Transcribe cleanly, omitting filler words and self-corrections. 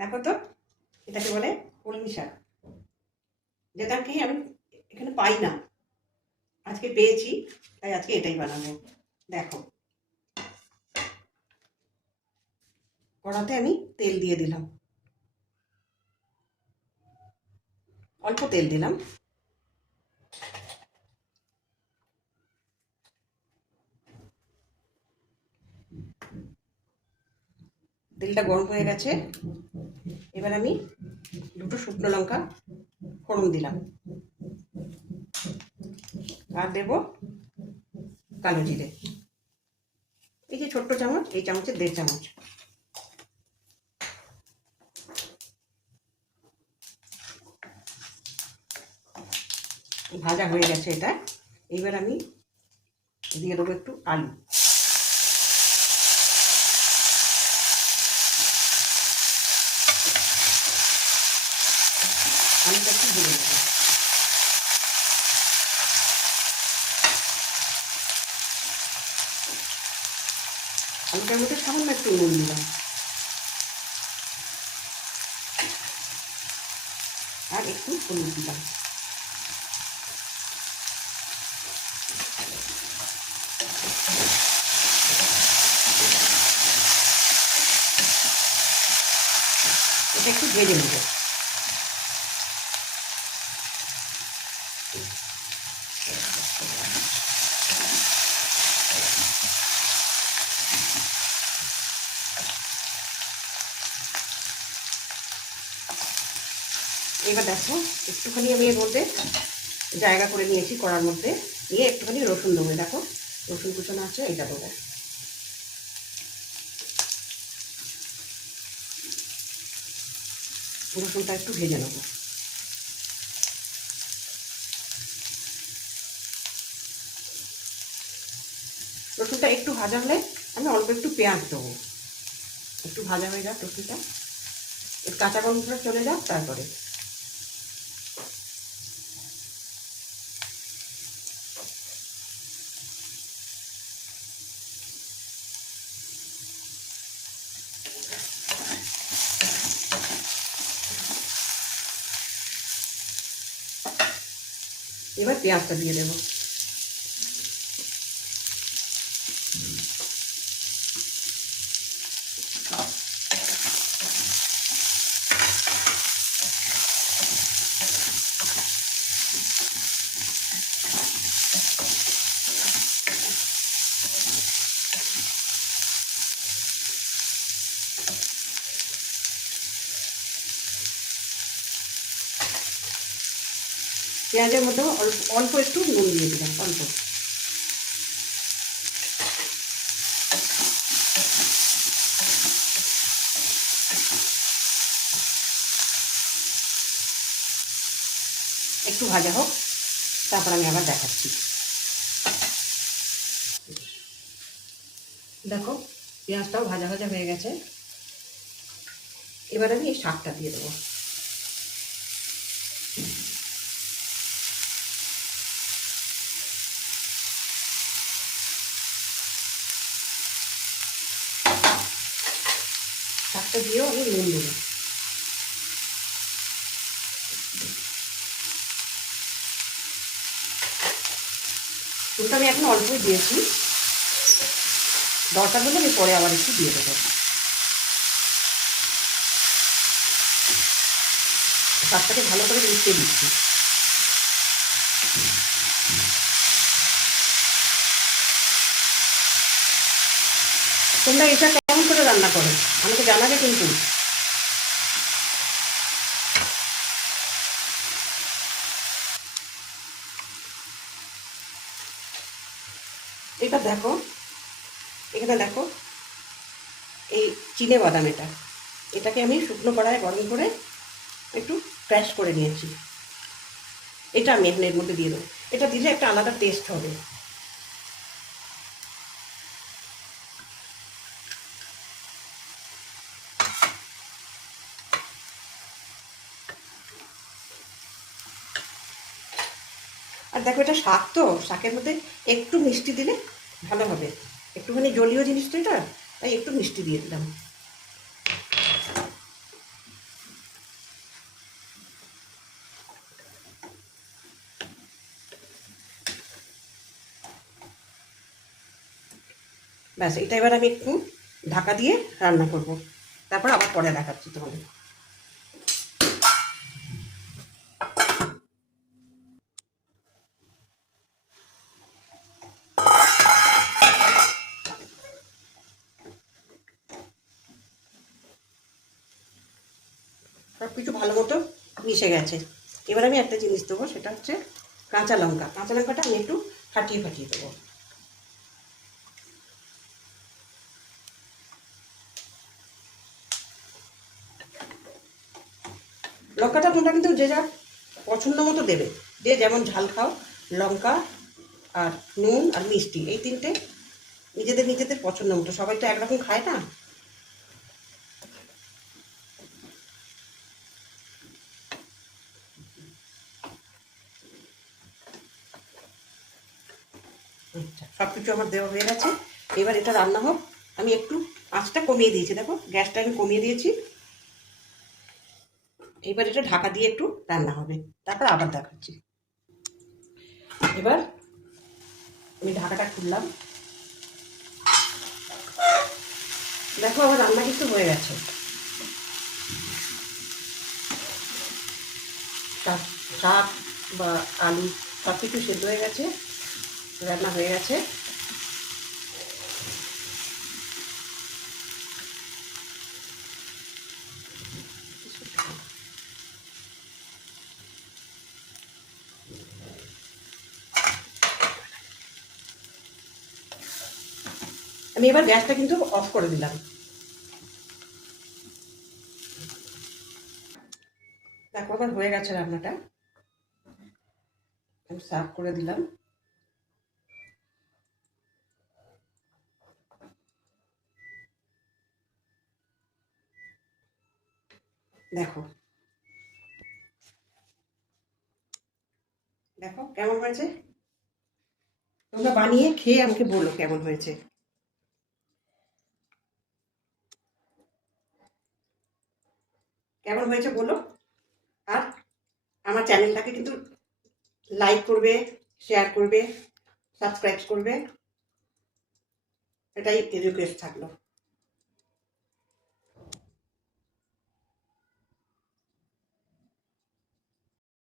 দেখো তো, এটাকে বলে কলমি শাক, যেটা কি আমি এখানে পাই না, আজকে পেয়েছি, তাই আজকে এটাই বানাবো। দেখো, কড়াতে আমি তেল দিয়ে দিলাম, অল্প তেল দিলাম। তেলটা গরম হয়ে গেছে, এবার আমি দুটো শুকনো লঙ্কা ফোড়ন দিলাম, আর দেব কালো জিরে, এই যে ছোট্ট চামচ, এই চামচের 1.5 চামচ। ভাজা হয়ে গেছে এটা, এইবার আমি দিয়ে দেবো একটু আলু। আলুটা একটু ভেজে নেবো। আলুটার মধ্যে সামান্য একটু নুন দিলাম, আর একটু হলুদ দিলাম। এটা একটু ভেজে নেব। এবার দেখো, একটুখানি আমি এর মধ্যে জায়গা করে নিয়েছি কড়ার মধ্যে, নিয়ে একটুখানি রসুন দেবো। দেখো, রসুন কুচনো আছে, এটা দেবো। রসুনটা একটু ভেজে নেব। রসুনটা একটু ভাজা হলে আমি অল্প একটু পেঁয়াজ দেবো, একটু ভাজা হয়ে যাক রসুনটা, একটু কাঁচা গন্ধটা চলে যাক, তারপরে এবার পেঁয়াজটা দিয়ে দেবো। পেঁয়াজের মধ্যে অল্প একটু নুন দিয়ে দিলাম, অল্প। একটু ভাজা হোক, তারপর আমি আবার দেখাচ্ছি। দেখো, পেঁয়াজটাও ভাজা ভাজা হয়ে গেছে, এবার আমি এই শাকটা দিয়ে দেবো। শাকটা দিয়েও আমি নুন দেবো। নুনটা আমি এখন অল্পই দিয়েছি, দরকার হলে আমি পরে আবার একটু দিয়ে দেবো। শাকটাকে ভালো করে মিশিয়ে দিচ্ছি। তোমরা এটা কেমন করে রান্না করো আমাকে জানাবে কিন্তু। এটা দেখো, এখানে দেখো, এই চিনে বাদাম, এটাকে আমি শুকনো কড়ায় গরম করে একটু ক্র্যাশ করে নিয়েছি, এটা আমি এখন এর মধ্যে দিয়ে দেবো। এটা দিলে একটা আলাদা টেস্ট হবে। আর দেখো, এটা শাক তো, শাকের মধ্যে একটু মিষ্টি দিলে ভালো হবে, একটুখানি জলীয় জিনিস তো এটা, তাই একটু মিষ্টি দিয়ে দিলাম। ব্যাস, এটা এবার আমি একটু ঢাকা দিয়ে রান্না করব, তারপর আবার পরে দেখাচ্ছি তোমাদের। সব কিছু ভালো মতো মিশে গেছে। এবার আমি একটা জিনিস দেবো, সেটা হচ্ছে কাঁচা লঙ্কা। কাঁচা লঙ্কাটা আমি একটু ফাটিয়ে ফাটিয়ে দেবো। লঙ্কাটা তোমরা কিন্তু যে যা পছন্দ মতো দেবে, যে যেমন ঝাল খাও। লঙ্কা আর নুন আর মিষ্টি, এই তিনটে নিজেদের নিজেদের পছন্দ মতো, সবাই তো একরকম খায় না। আচ্ছা, সব কিছু আমার দেওয়া হয়ে গেছে। এবার এটা রান্না হোক। আমি একটু আঁচটা কমিয়ে দিয়েছি, দেখো গ্যাসটা আমি কমিয়ে দিয়েছি। এবার এটা ঢাকা দিয়ে একটু রান্না হবে, তারপর আবার দেখাচ্ছি। এবার আমি ঢাকাটা খুললাম, দেখো আমার রান্না কিন্তু হয়ে গেছে। শাক বা আলু সব কিছু সেদ্ধ হয়ে গেছে, রান্না হয়ে গেছে। আমি এবার গ্যাসটা কিন্তু অফ করে দিলাম। দেখো আবার হয়ে গেছে রান্নাটা, আমি সার্ভ করে দিলাম। দেখো দেখো কেমন হয়েছে, তোমরা বানিয়ে খেয়ে আমাকে বলো কেমন হয়েছে। কেমন হয়েছে বলো। আর আমার চ্যানেলটাকে কিন্তু লাইক করবে, শেয়ার করবে, সাবস্ক্রাইব করবে, এটাই রিকোয়েস্ট থাকলো।